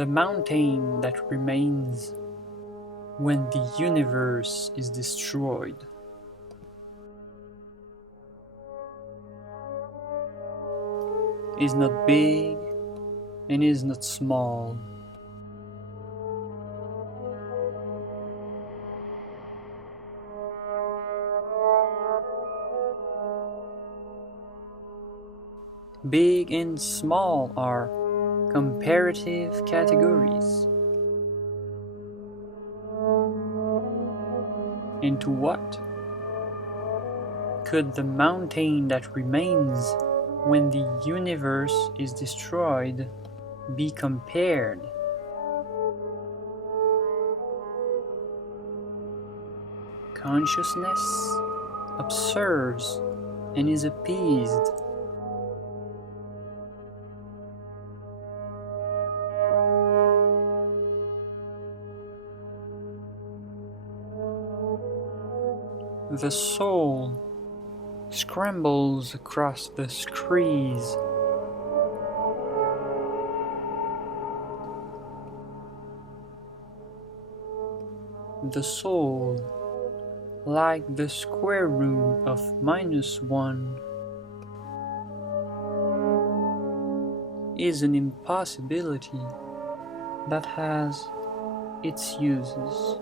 the mountain that remains when the universe is destroyed. Is not big and is not small. Big and small are comparative categories. And to what could the mountain that remains when the universe is destroyed be compared? Consciousness observes and is appeased. The soul scrambles across the screes. The soul, like the square root of -1, is an impossibility that has its uses.